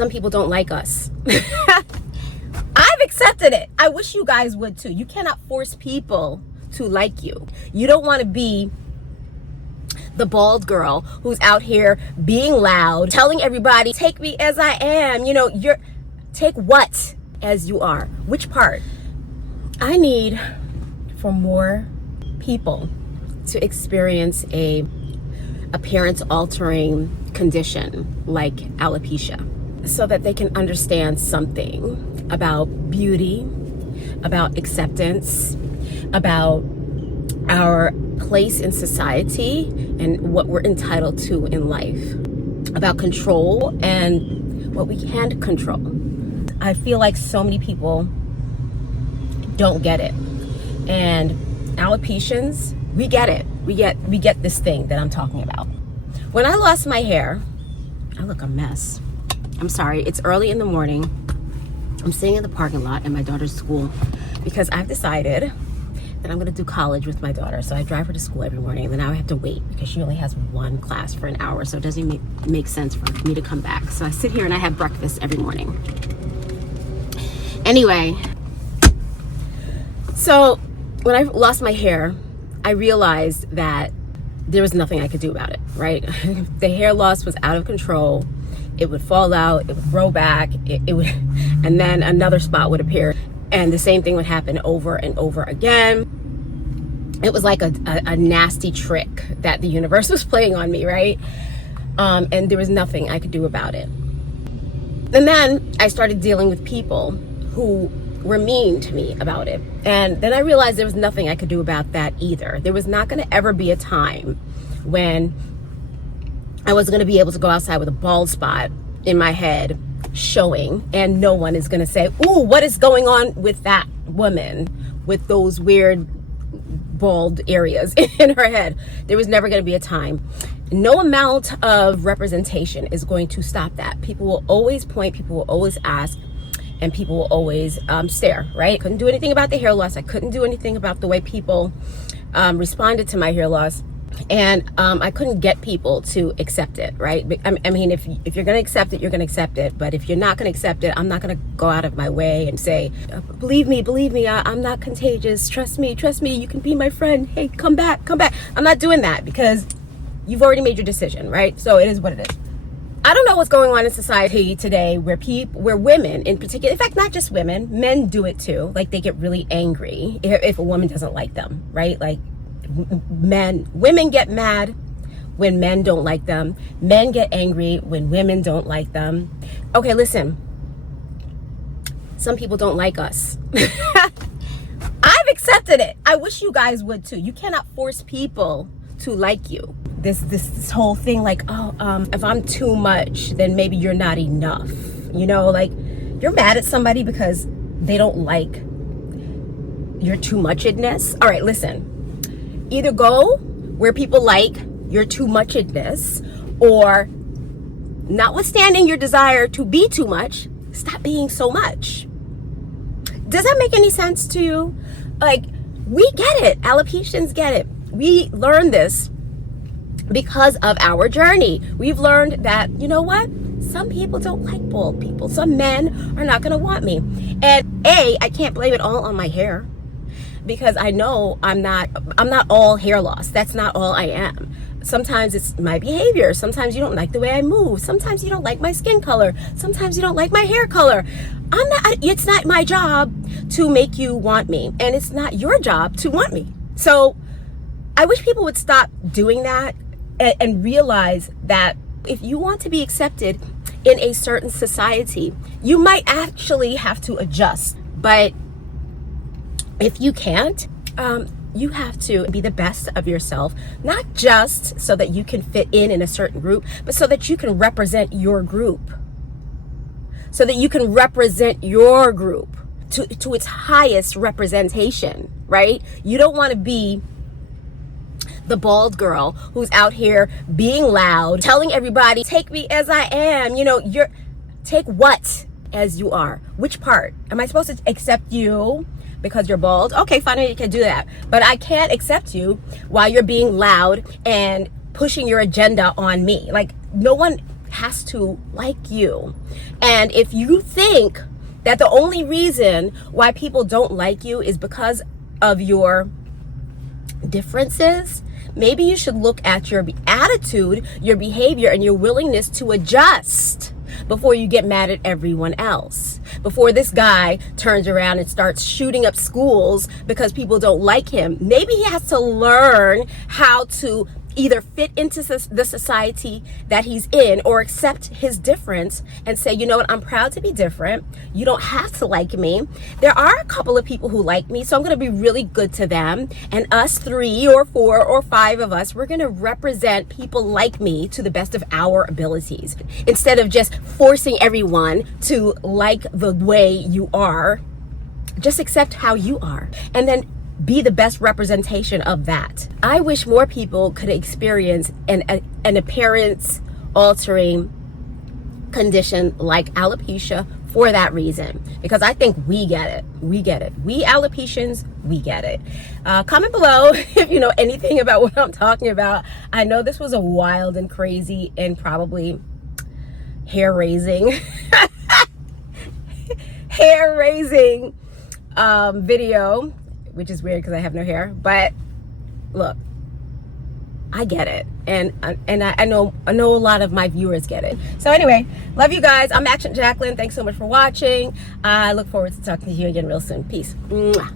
Some people don't like us. I've accepted it. I wish you guys would too. You cannot force people to like you. You don't want to be the bald girl who's out here being loud, telling everybody, take me as I am. You know, take what as you are? Which part? I need for more people to experience a appearance altering condition like alopecia, so that they can understand something about beauty, about acceptance, about our place in society and what we're entitled to in life, about control and what we can't control. I feel like so many people don't get it. And alopecians, we get it. We get this thing that I'm talking about. When I lost my hair, I look a mess. I'm sorry, it's early in the morning. I'm sitting in the parking lot at my daughter's school because I've decided that I'm gonna do college with my daughter. So I drive her to school every morning, and then now I have to wait because she only has one class for an hour. So it doesn't make sense for me to come back. So I sit here and I have breakfast every morning. Anyway, so when I lost my hair, I realized that there was nothing I could do about it, right? The hair loss was out of control. It would fall out, it would grow back, it would, and then another spot would appear, and the same thing would happen over and over again. It was like a nasty trick that the universe was playing on me, right? And there was nothing I could do about it. And then I started dealing with people who were mean to me about it. And then I realized there was nothing I could do about that either. There was not gonna ever be a time when I was gonna be able to go outside with a bald spot in my head showing, and no one is gonna say, ooh, what is going on with that woman with those weird bald areas in her head. There was never gonna be a time. No amount of representation is going to stop that. People will always point, people will always ask, and people will always stare, right? Couldn't do anything about the hair loss. I couldn't do anything about the way people responded to my hair loss. And I couldn't get people to accept it, right? I mean, if you're gonna accept it, you're gonna accept it. But if you're not gonna accept it, I'm not gonna go out of my way and say, believe me, I'm not contagious. Trust me, you can be my friend. Hey, come back. I'm not doing that because you've already made your decision, right? So it is what it is. I don't know what's going on in society today where women in particular, in fact, not just women, men do it too. Like they get really angry if a woman doesn't like them, right? Like women get mad when men don't like them. Men get angry when women don't like them. Okay, listen, some people don't like us. I've accepted it. I wish you guys would too. You cannot force people to like you. This whole thing like, if I'm too much, then maybe you're not enough. You know, like you're mad at somebody because they don't like your too muchedness. All right, listen, either go where people like your too muchedness, or notwithstanding your desire to be too much, stop being so much. Does that make any sense to you? Like, we get it. Alopecians get it. We learned this because of our journey. We've learned that, you know what? Some people don't like bald people. Some men are not gonna want me. And I can't blame it all on my hair, because I know I'm not all hair loss. That's not all I am. Sometimes it's my behavior. Sometimes you don't like the way I move. Sometimes you don't like my skin color. Sometimes you don't like my hair color. It's not my job to make you want me, and it's not your job to want me. So I wish people would stop doing that and realize that if you want to be accepted in a certain society, you might actually have to adjust. But if you can't, you have to be the best of yourself, not just so that you can fit in a certain group, but so that you can represent your group. So that you can represent your group to its highest representation, right? You don't want to be the bald girl who's out here being loud, telling everybody, take me as I am. You know, take what as you are? Which part? Am I supposed to accept you because you're bald? Okay, fine, you can do that. But I can't accept you while you're being loud and pushing your agenda on me. Like, no one has to like you. And if you think that the only reason why people don't like you is because of your differences, maybe you should look at your attitude, your behavior, and your willingness to adjust before you get mad at everyone else. Before this guy turns around and starts shooting up schools because people don't like him. Maybe he has to learn how to either fit into the society that he's in or accept his difference and say, you know what, I'm proud to be different. You don't have to like me. There are a couple of people who like me, so I'm going to be really good to them. And us 3 or 4 or 5 of us, we're going to represent people like me to the best of our abilities. Instead of just forcing everyone to like the way you are, just accept how you are. And then be the best representation of that. I wish more people could experience an appearance altering condition like alopecia for that reason, because I think we get it. We alopecians, we get it. Comment below if you know anything about what I'm talking about. I know this was a wild and crazy and probably hair-raising video, which is weird because I have no hair, but look, I get it, and I know a lot of my viewers get it. So anyway, love you guys. I'm Action Jacqueline. Thanks so much for watching. I look forward to talking to you again real soon. Peace. Mwah.